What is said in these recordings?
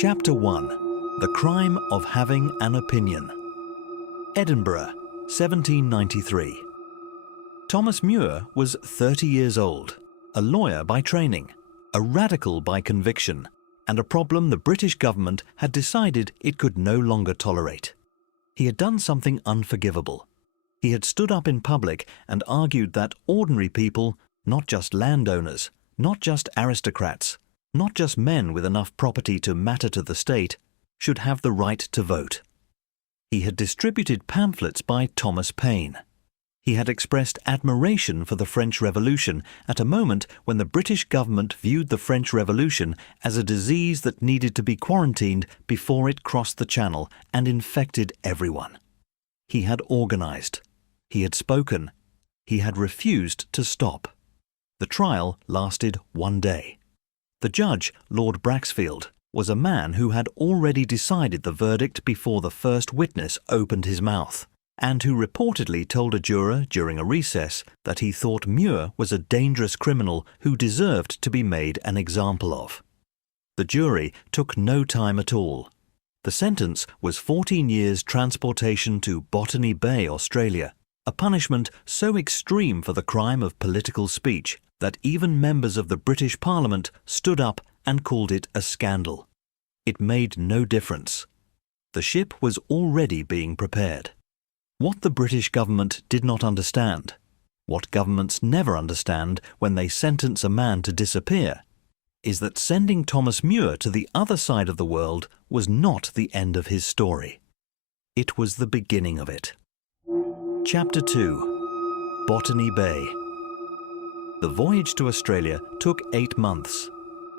Chapter 1. The Crime of Having an Opinion. Edinburgh, 1793. Thomas Muir was 30 years old, a lawyer by training, a radical by conviction, and a problem the British government had decided it could no longer tolerate. He had done something unforgivable. He had stood up in public and argued that ordinary people, not just landowners, not just aristocrats, not just men with enough property to matter to the state, should have the right to vote. He had distributed pamphlets by Thomas Paine. He had expressed admiration for the French Revolution at a moment when the British government viewed the French Revolution as a disease that needed to be quarantined before it crossed the Channel and infected everyone. He had organized. He had spoken. He had refused to stop. The trial lasted one day. The judge, Lord Braxfield, was a man who had already decided the verdict before the first witness opened his mouth, and who reportedly told a juror during a recess that he thought Muir was a dangerous criminal who deserved to be made an example of. The jury took no time at all. The sentence was 14 years transportation to Botany Bay, Australia, a punishment so extreme for the crime of political speech that even members of the British Parliament stood up and called it a scandal. It made no difference. The ship was already being prepared. What the British government did not understand, what governments never understand when they sentence a man to disappear, is that sending Thomas Muir to the other side of the world was not the end of his story. It was the beginning of it. Chapter 2. Botany Bay. The voyage to Australia took 8 months.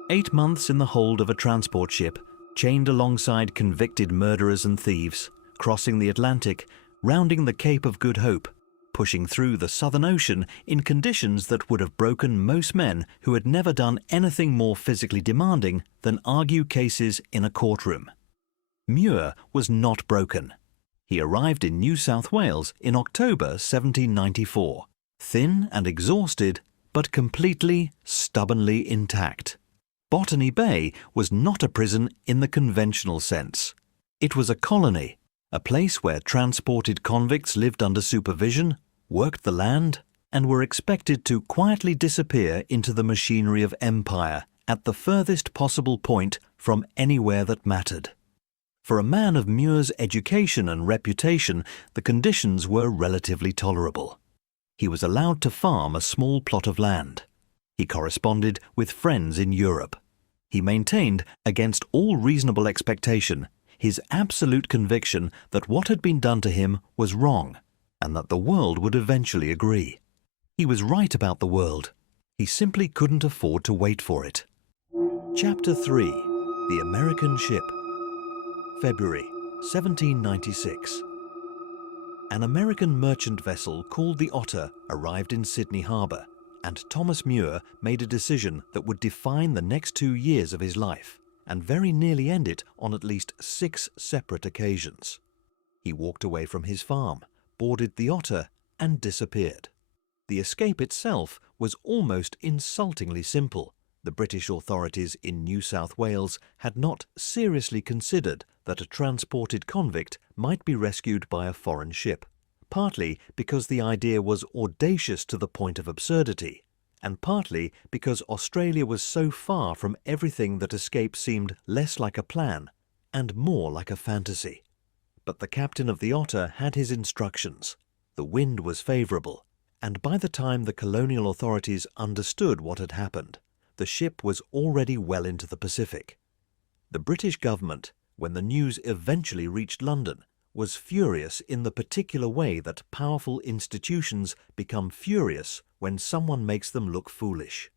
8 months in the hold of a transport ship, chained alongside convicted murderers and thieves, crossing the Atlantic, rounding the Cape of Good Hope, pushing through the Southern Ocean in conditions that would have broken most men who had never done anything more physically demanding than argue cases in a courtroom. Muir was not broken. He arrived in New South Wales in October 1794, thin and exhausted, but completely, stubbornly intact. Botany Bay was not a prison in the conventional sense. It was a colony, a place where transported convicts lived under supervision, worked the land, and were expected to quietly disappear into the machinery of empire at the furthest possible point from anywhere that mattered. For a man of Muir's education and reputation, the conditions were relatively tolerable. He was allowed to farm a small plot of land. He corresponded with friends in Europe. He maintained, against all reasonable expectation, his absolute conviction that what had been done to him was wrong, and that the world would eventually agree. He was right about the world. He simply couldn't afford to wait for it. Chapter 3. The American Ship. February 1796. An American merchant vessel called the Otter arrived in Sydney Harbour, and Thomas Muir made a decision that would define the next 2 years of his life, and very nearly end it on at least 6 separate occasions. He walked away from his farm, boarded the Otter, and disappeared. The escape itself was almost insultingly simple. The British authorities in New South Wales had not seriously considered that a transported convict might be rescued by a foreign ship, partly because the idea was audacious to the point of absurdity, and partly because Australia was so far from everything that escape seemed less like a plan and more like a fantasy. But the captain of the Otter had his instructions. The wind was favourable, and by the time the colonial authorities understood what had happened, the ship was already well into the Pacific. The British government, when the news eventually reached London, was furious in the particular way that powerful institutions become furious when someone makes them look foolish.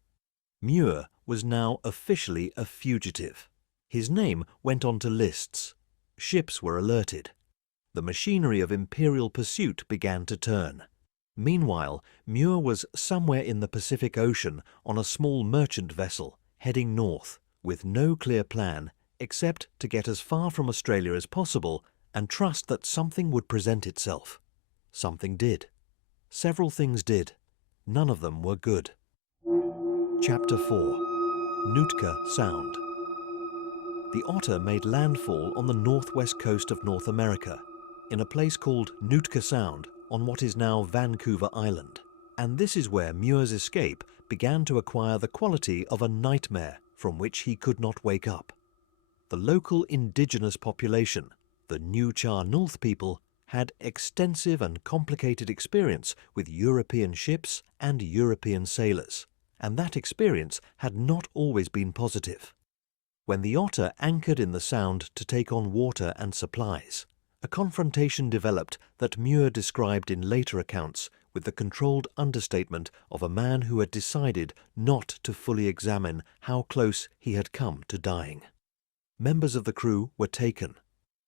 Muir was now officially a fugitive. His name went onto lists. Ships were alerted. The machinery of imperial pursuit began to turn. Meanwhile, Muir was somewhere in the Pacific Ocean on a small merchant vessel, heading north, with no clear plan except to get as far from Australia as possible and trust that something would present itself. Something did. Several things did. None of them were good. Chapter 4. Nootka Sound. The Otter made landfall on the northwest coast of North America, in a place called Nootka Sound on what is now Vancouver Island. And this is where Muir's escape began to acquire the quality of a nightmare from which he could not wake up. The local indigenous population, the New-Char North people, had extensive and complicated experience with European ships and European sailors, and that experience had not always been positive. When the Otter anchored in the Sound to take on water and supplies, a confrontation developed that Muir described in later accounts with the controlled understatement of a man who had decided not to fully examine how close he had come to dying. Members of the crew were taken.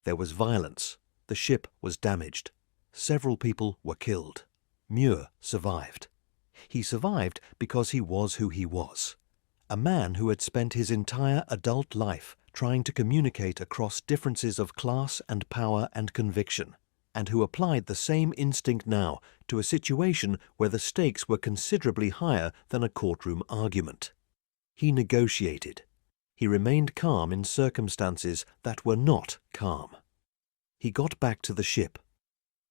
There was violence. The ship was damaged. Several people were killed. Muir survived. He survived because he was who he was. A man who had spent his entire adult life trying to communicate across differences of class and power and conviction, and who applied the same instinct now to a situation where the stakes were considerably higher than a courtroom argument. He negotiated. He remained calm in circumstances that were not calm. He got back to the ship.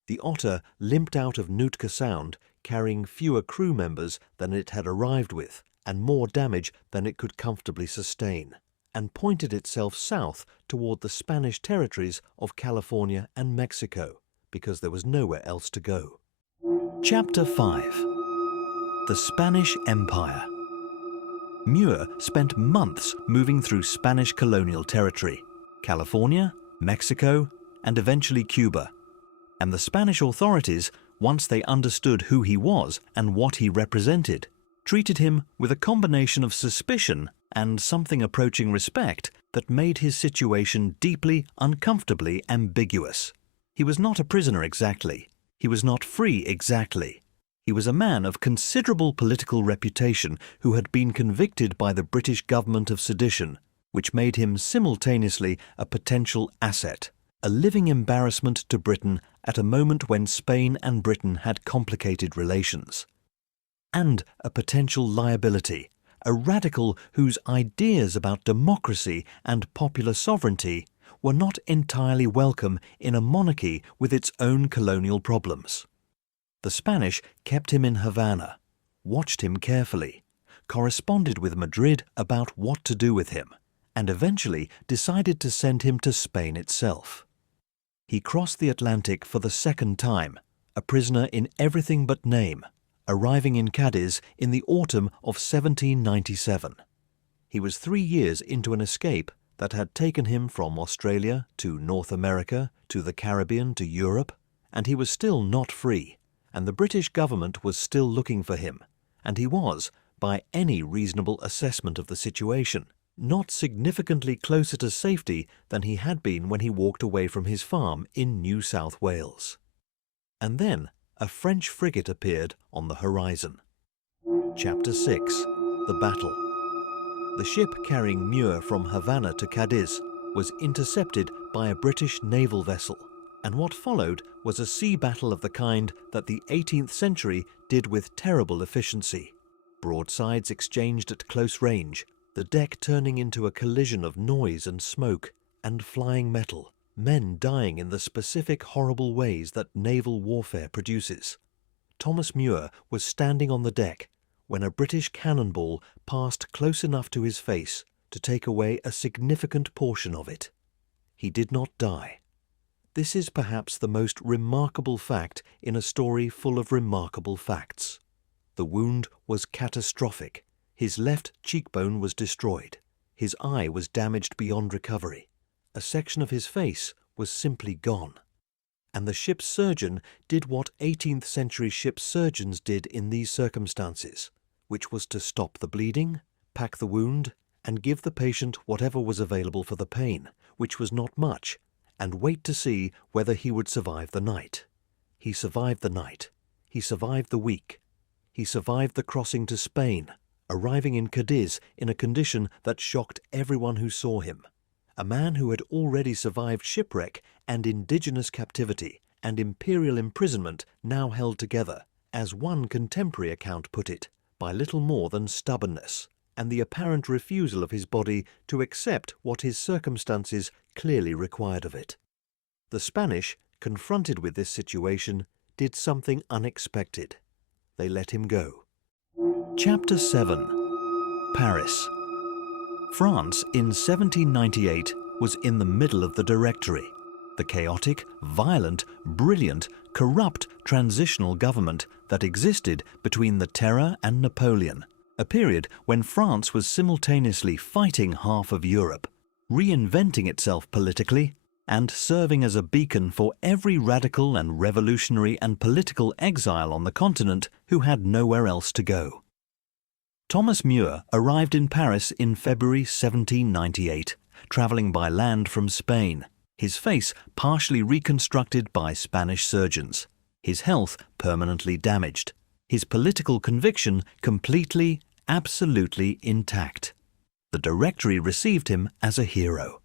The Otter limped out of Nootka Sound carrying fewer crew members than it had arrived with and more damage than it could comfortably sustain, and pointed itself south toward the Spanish territories of California and Mexico, because there was nowhere else to go. Chapter 5. The Spanish Empire. Muir spent months moving through Spanish colonial territory, California, Mexico, and eventually Cuba. And the Spanish authorities, once they understood who he was and what he represented, treated him with a combination of suspicion and something approaching respect that made his situation deeply, uncomfortably ambiguous. He was not a prisoner exactly. He was not free exactly. He was a man of considerable political reputation who had been convicted by the British government of sedition, which made him simultaneously a potential asset, a living embarrassment to Britain at a moment when Spain and Britain had complicated relations, and a potential liability, a radical whose ideas about democracy and popular sovereignty were not entirely welcome in a monarchy with its own colonial problems. The Spanish kept him in Havana, watched him carefully, corresponded with Madrid about what to do with him, and eventually decided to send him to Spain itself. He crossed the Atlantic for the second time, a prisoner in everything but name, arriving in Cadiz in the autumn of 1797. He was 3 years into an escape that had taken him from Australia to North America to the Caribbean to Europe, and he was still not free, and the British government was still looking for him, and he was, by any reasonable assessment of the situation, not significantly closer to safety than he had been when he walked away from his farm in New South Wales. And then a French frigate appeared on the horizon. Chapter 6. The Battle. The ship carrying Muir from Havana to Cadiz was intercepted by a British naval vessel, and what followed was a sea battle of the kind that the 18th century did with terrible efficiency. Broadsides exchanged at close range, the deck turning into a collision of noise and smoke and flying metal, men dying in the specific horrible ways that naval warfare produces. Thomas Muir was standing on the deck when a British cannonball passed close enough to his face to take away a significant portion of it. He did not die. This is perhaps the most remarkable fact in a story full of remarkable facts. The wound was catastrophic. His left cheekbone was destroyed. His eye was damaged beyond recovery. A section of his face was simply gone. And the ship's surgeon did what 18th century ship's surgeons did in these circumstances, which was to stop the bleeding, pack the wound, and give the patient whatever was available for the pain, which was not much, and wait to see whether he would survive the night. He survived the night. He survived the week. He survived the crossing to Spain, arriving in Cadiz in a condition that shocked everyone who saw him. A man who had already survived shipwreck and indigenous captivity and imperial imprisonment now held together, as one contemporary account put it, by little more than stubbornness, and the apparent refusal of his body to accept what his circumstances clearly required of it. The Spanish, confronted with this situation, did something unexpected. They let him go. Chapter 7. Paris. France in 1798 was in the middle of the Directory, the chaotic, violent, brilliant, corrupt transitional government that existed between the Terror and Napoleon, a period when France was simultaneously fighting half of Europe, reinventing itself politically, and serving as a beacon for every radical and revolutionary and political exile on the continent who had nowhere else to go. Thomas Muir arrived in Paris in February 1798, travelling by land from Spain, his face partially reconstructed by Spanish surgeons, his health permanently damaged, his political conviction completely, absolutely intact. The Directory received him as a hero.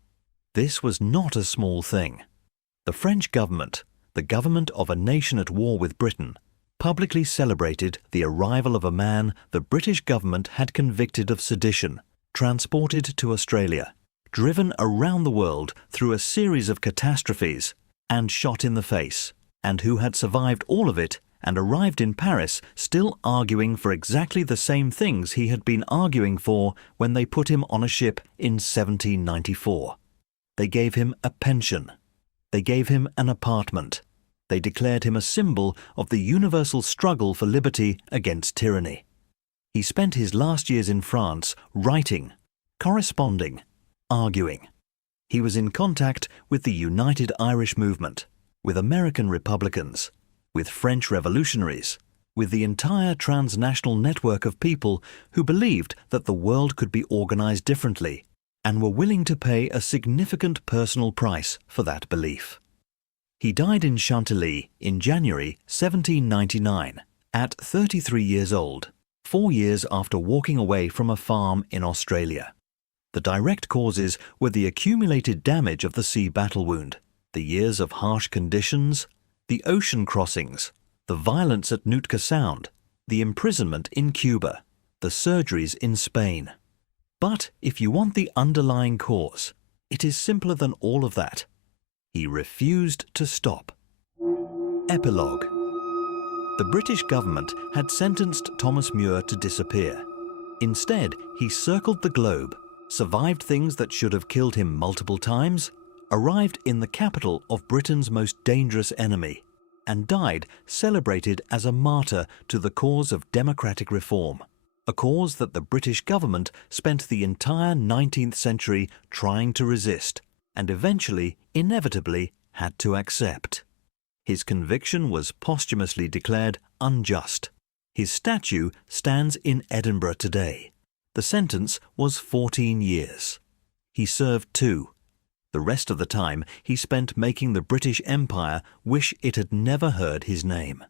This was not a small thing. The French government, the government of a nation at war with Britain, publicly celebrated the arrival of a man the British government had convicted of sedition, transported to Australia, driven around the world through a series of catastrophes, and shot in the face, and who had survived all of it and arrived in Paris still arguing for exactly the same things he had been arguing for when they put him on a ship in 1794. They gave him a pension. They gave him an apartment. They declared him a symbol of the universal struggle for liberty against tyranny. He spent his last years in France writing, corresponding, arguing. He was in contact with the United Irish Movement, with American Republicans, with French revolutionaries, with the entire transnational network of people who believed that the world could be organized differently and were willing to pay a significant personal price for that belief. He died in Chantilly in January 1799, at 33 years old, 4 years after walking away from a farm in Australia. The direct causes were the accumulated damage of the sea battle wound, the years of harsh conditions, the ocean crossings, the violence at Nootka Sound, the imprisonment in Cuba, the surgeries in Spain. But if you want the underlying cause, it is simpler than all of that. He refused to stop. Epilogue. The British government had sentenced Thomas Muir to disappear. Instead, he circled the globe, survived things that should have killed him multiple times, arrived in the capital of Britain's most dangerous enemy, and died celebrated as a martyr to the cause of democratic reform, a cause that the British government spent the entire 19th century trying to resist, and eventually, inevitably, had to accept. His conviction was posthumously declared unjust. His statue stands in Edinburgh today. The sentence was 14 years. He served 2. The rest of the time he spent making the British Empire wish it had never heard his name.